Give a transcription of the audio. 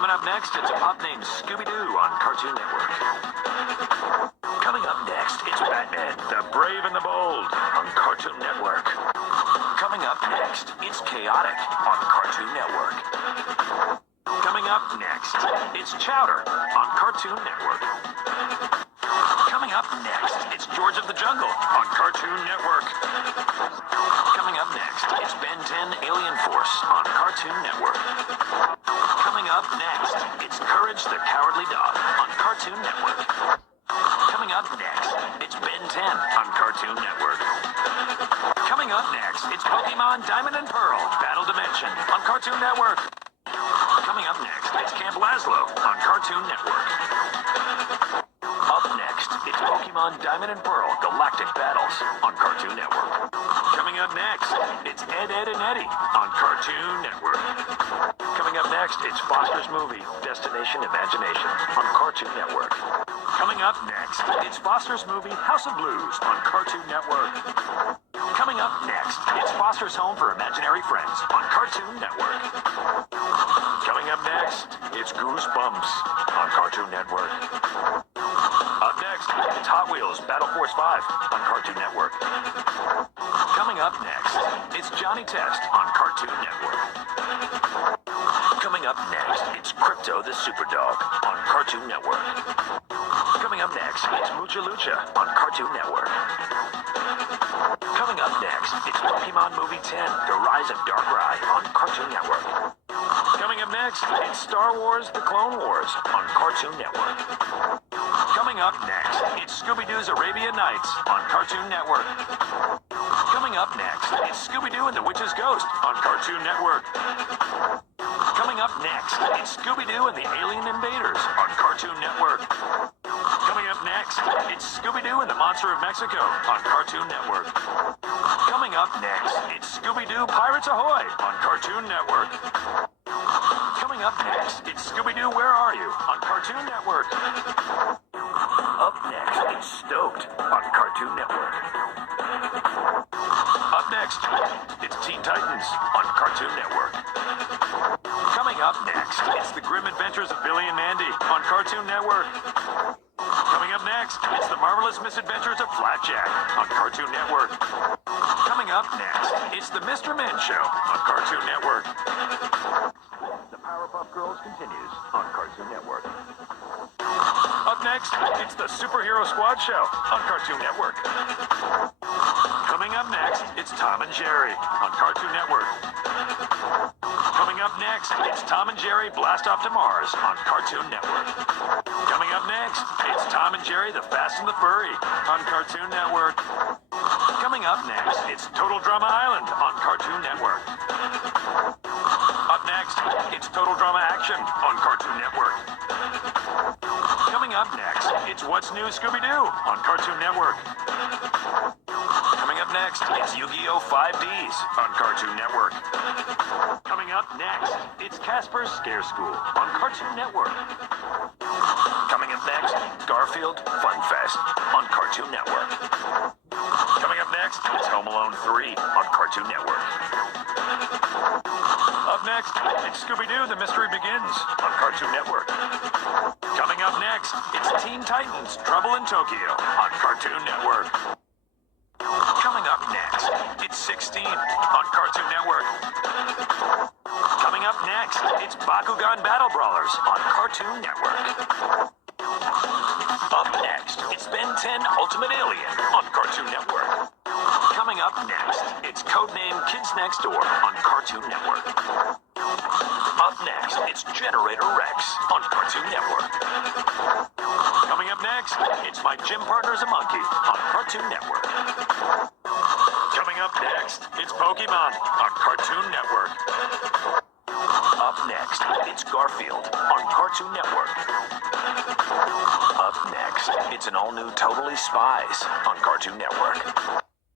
Coming up next, it's a pup named Scooby-Doo on Cartoon Network. Coming up next, it's Batman, the Brave and the Bold on Cartoon Network. Coming up next, it's Chaotic on Cartoon Network. Coming up next, it's Chowder on Cartoon Network. Coming up next, it's George of the Jungle on Cartoon Network. Coming up next, it's Ben 10 Alien Force on Cartoon Network. Coming up next, it's Courage the Cowardly Dog on Cartoon Network. Coming up next, it's Ben 10 on Cartoon Network. Coming up next, it's Pokemon Diamond and Pearl Battle Dimension on Cartoon Network. Coming up next, it's Camp Lazlo on Cartoon Network. Up next, it's Pokemon Diamond and Pearl Galactic Battles on Cartoon Network. Coming up next, it's Ed, Edd and Eddy on Cartoon Network. Coming up next, it's Foster's movie, Destination Imagination on Cartoon Network. Coming up next, it's Foster's movie, House of Blues on Cartoon Network. Coming up next, it's Foster's Home for Imaginary Friends on Cartoon Network. Coming up next, it's Goosebumps on Cartoon Network. Up next, it's Hot Wheels Battle Force 5 on Cartoon Network. Coming up next, it's Johnny Test on Cartoon Network. Coming up next, it's Crypto the Superdog on Cartoon Network. Coming up next, it's Mucha Lucha on Cartoon Network. Coming up next, it's Pokemon Movie 10, The Rise of Darkrai on Cartoon Network. Coming up next, it's Star Wars The Clone Wars on Cartoon Network. Coming up next, it's Scooby-Doo's Arabian Nights on Cartoon Network. Coming up next, it's Scooby-Doo and the Witch's Ghost on Cartoon Network. Coming up next, it's Scooby-Doo and the Alien Invaders on Cartoon Network. Coming up next, it's Scooby-Doo and the Monster of Mexico on Cartoon Network. Coming up next, it's Scooby-Doo Pirates Ahoy on Cartoon Network. Coming up next, it's Scooby-Doo Where Are You on Cartoon Network. Up next, it's Stoked on Cartoon Network. Up next, it's Teen Titans on Cartoon Network. Coming up next, it's The Grim Adventures of Billy and Mandy on Cartoon Network. Coming up next, it's The Marvelous Misadventures of Flapjack on Cartoon Network. Coming up next, it's The Mr. Men Show on Cartoon Network. The Powerpuff Girls continues on Cartoon Network. Up next, it's The Superhero Squad Show on Cartoon Network. Coming up next, it's Tom and Jerry on Cartoon Network. Coming up next, it's Tom and Jerry Blast Off to Mars on Cartoon Network. Coming up next, it's Tom and Jerry The Fast and the Furry on Cartoon Network. Coming up next, it's Total Drama Island on Cartoon Network. Up next, it's Total Drama Action on Cartoon Network. Coming up next, it's What's New Scooby-Doo on Cartoon Network. Coming up next, it's Yu-Gi-Oh! 5Ds on Cartoon Network. Coming up next, it's Casper's Scare School on Cartoon Network. Coming up next, Garfield Fun Fest on Cartoon Network. Coming up next, it's Home Alone 3 on Cartoon Network. Up next, it's Scooby-Doo The Mystery Begins on Cartoon Network. Coming up next, it's Teen Titans Trouble in Tokyo on Cartoon Network. Coming up next, it's 16 on Cartoon Network. Coming up next, it's Bakugan Battle Brawlers on Cartoon Network. Up next, it's Ben 10 Ultimate Alien on Cartoon Network. Coming up next, it's Codename Kids Next Door on Cartoon Network. Up next, it's Generator Rex on Cartoon Network. Coming up next, it's My Gym Partner's a Monkey on Cartoon Network. Coming up next, it's Pokemon on Cartoon Network. Up next, it's Garfield on Cartoon Network. Up next, it's an all-new Totally Spies on Cartoon Network.